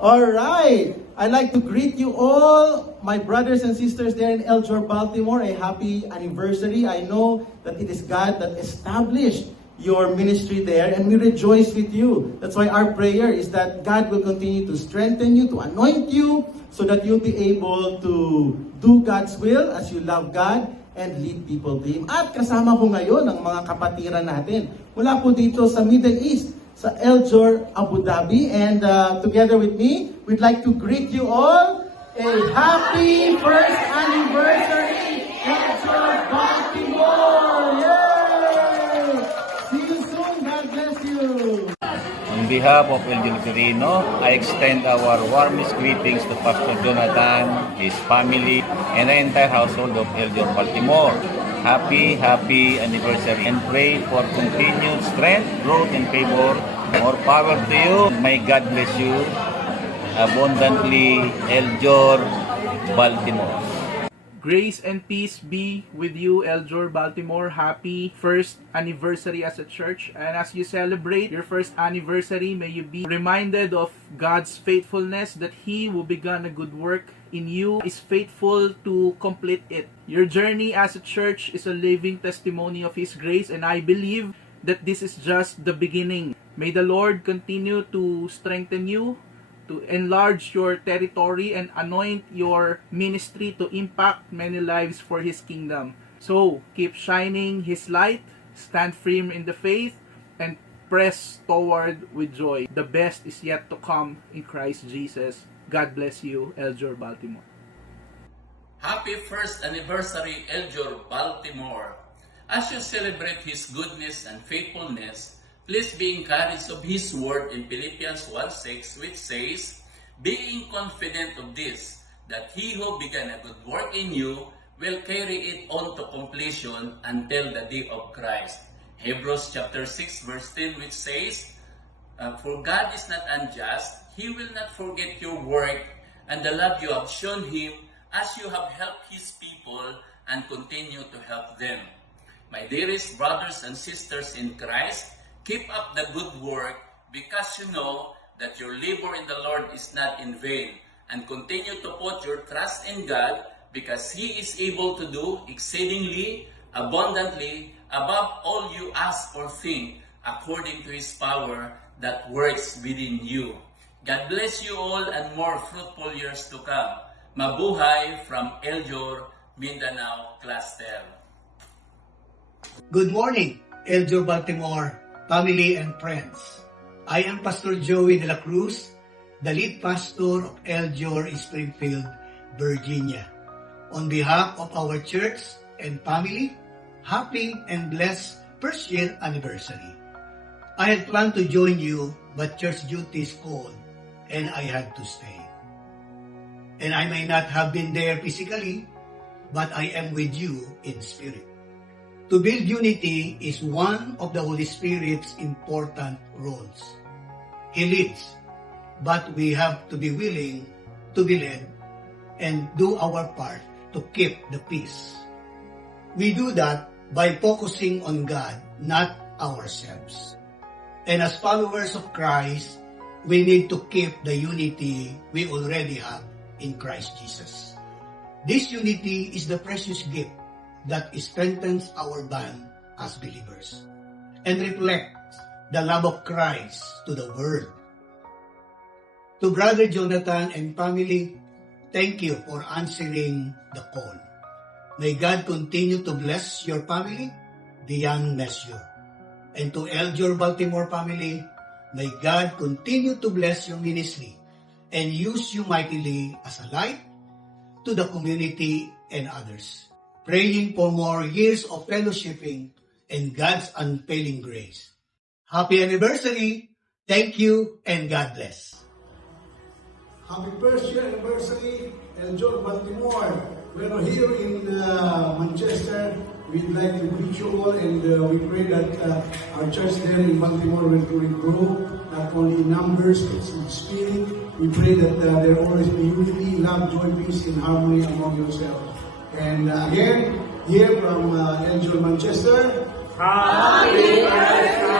All right. I'd like to greet you all, my brothers and sisters there in Eldor, Baltimore. A happy anniversary. I know that it is God that established your ministry there, and we rejoice with you. That's why our prayer is that God will continue to strengthen you, to anoint you, so that you'll be able to do God's will as you love God and lead people to Him. At kasama ko ngayon ang mga kapatiran natin mula po dito sa Middle East, sa Eldor, Abu Dhabi. And together with me, we'd like to greet you all a happy first anniversary, Eldor Baltimore! Yay! See you soon. God bless you. On behalf of Eldor Quirino, I extend our warmest greetings to Pastor Jonathan, his family, and the entire household of Eldor Baltimore. Happy anniversary, and pray for continued strength, growth, and favor. More power to you. May God bless you abundantly, Eldor Baltimore. Grace and peace be with you, Eldor Baltimore. Happy first anniversary as a church. And as you celebrate your first anniversary, may you be reminded of God's faithfulness, that He who began a good work in you is faithful to complete it. Your journey as a church is a living testimony of His grace, and I believe that this is just the beginning. May the Lord continue to strengthen you, to enlarge your territory, and anoint your ministry to impact many lives for His kingdom. So, keep shining His light, stand firm in the faith, and press toward with joy. The best is yet to come in Christ Jesus. God bless you, Eldor Baltimore. Happy first anniversary, Eldor Baltimore. As you celebrate His goodness and faithfulness, please be encouraged of His word in Philippians 1:6, which says, being confident of this, that He who began a good work in you will carry it on to completion until the day of Christ. Hebrews chapter 6 verse 10, which says, for God is not unjust, He will not forget your work and the love you have shown Him as you have helped His people and continue to help them. My dearest brothers and sisters in Christ, keep up the good work, because you know that your labor in the Lord is not in vain, and continue to put your trust in God, because He is able to do exceedingly abundantly above all you ask or think, according to His power that works within you. God bless you all and more fruitful years to come. Mabuhay from Eldor, Mindanao Cluster. Good morning, Eldor Baltimore, family and friends. I am Pastor Joey de la Cruz, the lead pastor of Eldor Springfield, Virginia. On behalf of our church and family, happy and blessed first year anniversary. I had planned to join you, but church duties called and I had to stay. And I may not have been there physically, but I am with you in spirit. To build unity is one of the Holy Spirit's important roles. He leads, but we have to be willing to be led and do our part to keep the peace. We do that by focusing on God, not ourselves. And as followers of Christ, we need to keep the unity we already have in Christ Jesus. This unity is the precious gift that strengthens our bond as believers and reflects the love of Christ to the world. To Brother Jonathan and family, thank you for answering the call. May God continue to bless your family beyond measure. And to Eldor Baltimore family, may God continue to bless your ministry and use you mightily as a light to the community and others. Praying for more years of fellowshipping and God's unfailing grace. Happy anniversary! Thank you and God bless. Happy first year anniversary, Eldor Baltimore. We are here in Manchester. We'd like to greet you all, and we pray that our church there in Baltimore will grow, not only in numbers, but in spirit. We pray that there always be unity, love, joy, peace, and harmony among yourselves. And again, here from Eldor Manchester, Happy Anniversary!